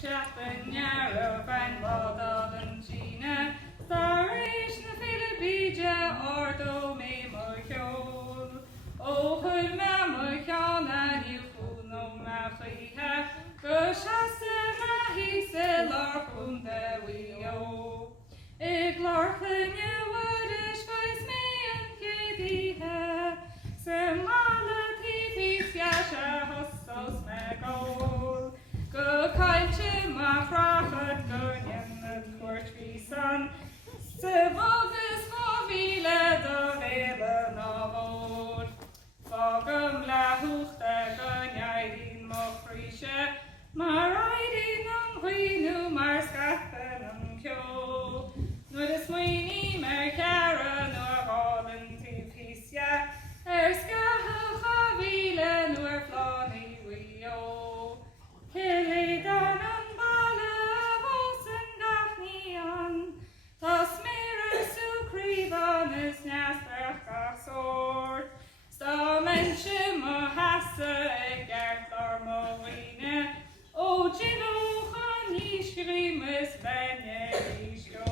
Chappen Yarrow and Waldalen Gina, Starish na Philipija Ordo me Mochol. O hun ma Mochana Yufuno Machiha, Goshasa Mahise Larkunda Wio. Ik larchen je woordisch wees me en gedihe, se malet hivis jasha hostos me gol. Go kaitje ma frachet gonjen het kort visan, se voges vovile de vele navod. Vogum la hoogte gonjai din mofrische, maar riding om huinu maar schatten om kjol. Nur des moini mer kara nur valen til fisja, ska ha vile nur flani wio. Kille danan bale vosen gachnian, tas mere sukrivan is nasperka sort. Sta mensje mo hasse egert lar moine, o gino chan iskrimes benje isko.